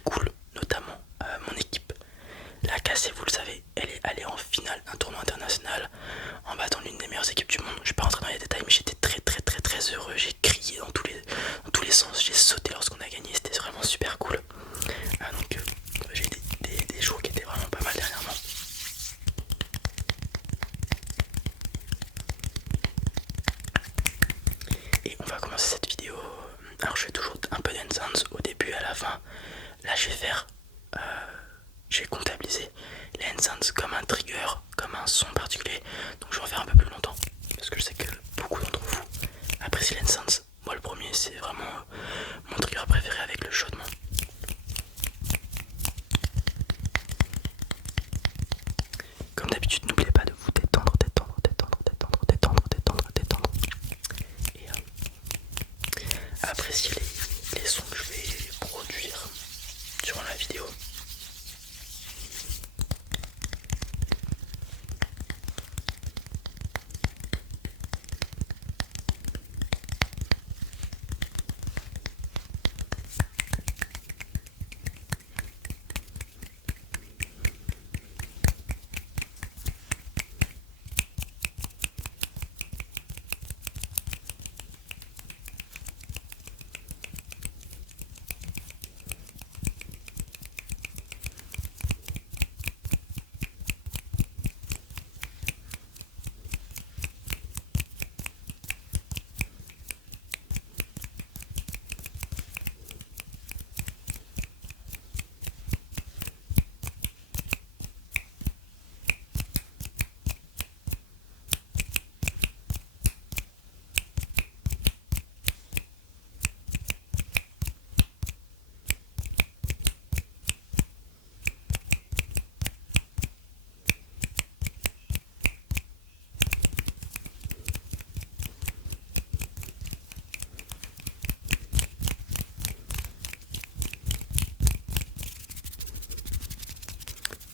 très cool, notamment mon équipe. La KC, vous le savez, elle est allée en finale d'un tournoi international en battant l'une des meilleures équipes du monde. Je vais pas rentrer dans les détails, mais j'étais très heureux. J'ai crié dans tous les sens, j'ai sauté lorsqu'on a gagné, c'était vraiment super cool. Donc j'ai eu des jours qui étaient vraiment pas mal dernièrement. Et on va commencer cette vidéo. Alors je fais toujours un peu d'Ensense au début et à la fin. Là je vais faire, je vais comptabiliser les Ensense comme un trigger, comme un son particulier. Donc je vais en faire un peu plus longtemps parce que je sais que beaucoup d'entre vous apprécient l'Ensense. Moi le premier c'est vraiment mon trigger préféré avec le chaudement. Comme d'habitude, n'oubliez pas de vous détendre. Et apprécier les sons que je vais produire durant la vidéo.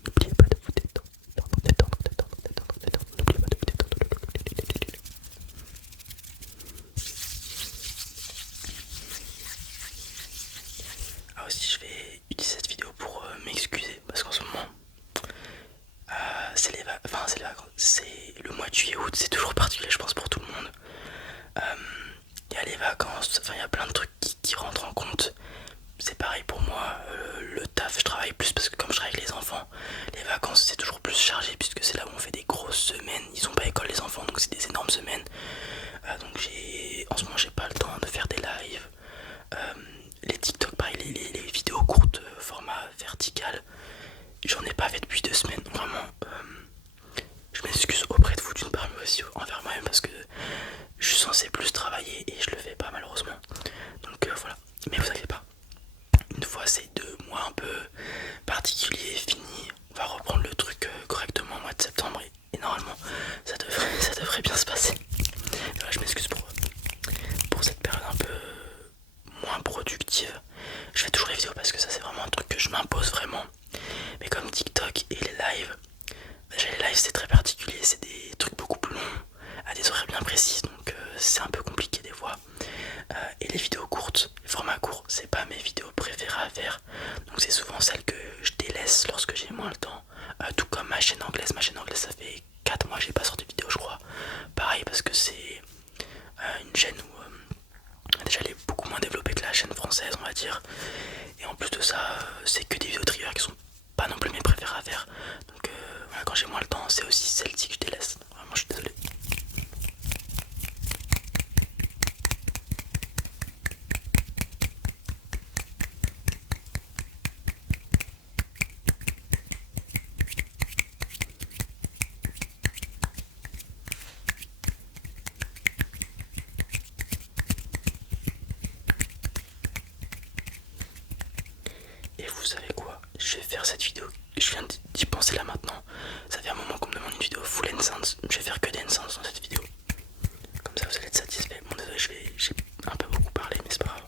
N'oubliez pas de vous détendre. N'oubliez pas de vous détendre. Ah aussi je vais utiliser cette vidéo pour m'excuser parce qu'en ce moment c'est les vacances, c'est le mois de juillet août, c'est toujours particulier je pense pour tout le monde. Il y a les vacances, enfin il y a plein de trucs qui rentrent en compte. C'est pareil pour moi, le taf je travaille plus parce que comme je travaille avec les enfants, les vacances c'est toujours plus chargé puisque c'est là où on fait des grosses semaines. Ils sont pas à école les enfants donc c'est des énormes semaines. Donc en ce moment j'ai pas le temps de faire des lives. Les TikTok pareil, les vidéos courtes format vertical, j'en ai pas fait depuis 2 semaines. Donc vraiment je m'excuse auprès de vous d'une part mais aussi envers moi-même parce que je suis censé plus travailler et je le fais pas malheureusement. Donc voilà, mais vous inquiétez pas. Une fois ces 2 mois un peu particuliers finis, on va reprendre le truc correctement au mois de septembre et normalement ça devrait bien se passer. Voilà, je m'excuse pour cette période un peu moins productive. Je fais toujours les vidéos parce que ça c'est vraiment un truc que je m'impose vraiment. Mais comme TikTok et les lives, les lives c'est très particulier, c'est des trucs beaucoup plus longs, à des horaires bien précises, donc c'est un peu compliqué des fois. Et les vidéos courtes, les formats courts, c'est pas mes vidéos préférées à faire. Donc c'est souvent celles que je délaisse lorsque j'ai moins le temps. Tout comme ma chaîne anglaise ça fait 4 mois que j'ai pas sorti de vidéo je crois. Pareil parce que c'est une chaîne où déjà elle est beaucoup moins développée que la chaîne française on va dire. Et en plus de ça, c'est que des vidéos triggers qui sont pas non plus mes préférées à faire. Donc voilà, quand j'ai moins le temps, c'est aussi celle-ci que je délaisse. Vraiment je suis désolé. Et vous savez quoi? Je vais faire cette vidéo, je viens d'y penser là maintenant. Ça fait un moment qu'on me demande une vidéo full Ensense. Je vais faire que des Ensense dans cette vidéo. Comme ça vous allez être satisfait. Bon désolé, j'ai un peu beaucoup parlé mais c'est pas grave.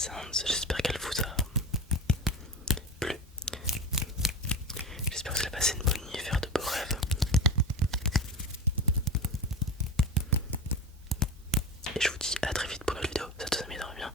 Sounds. J'espère qu'elle vous a plu. J'espère que vous allez passer une bonne nuit et faire de beaux rêves. Et je vous dis à très vite pour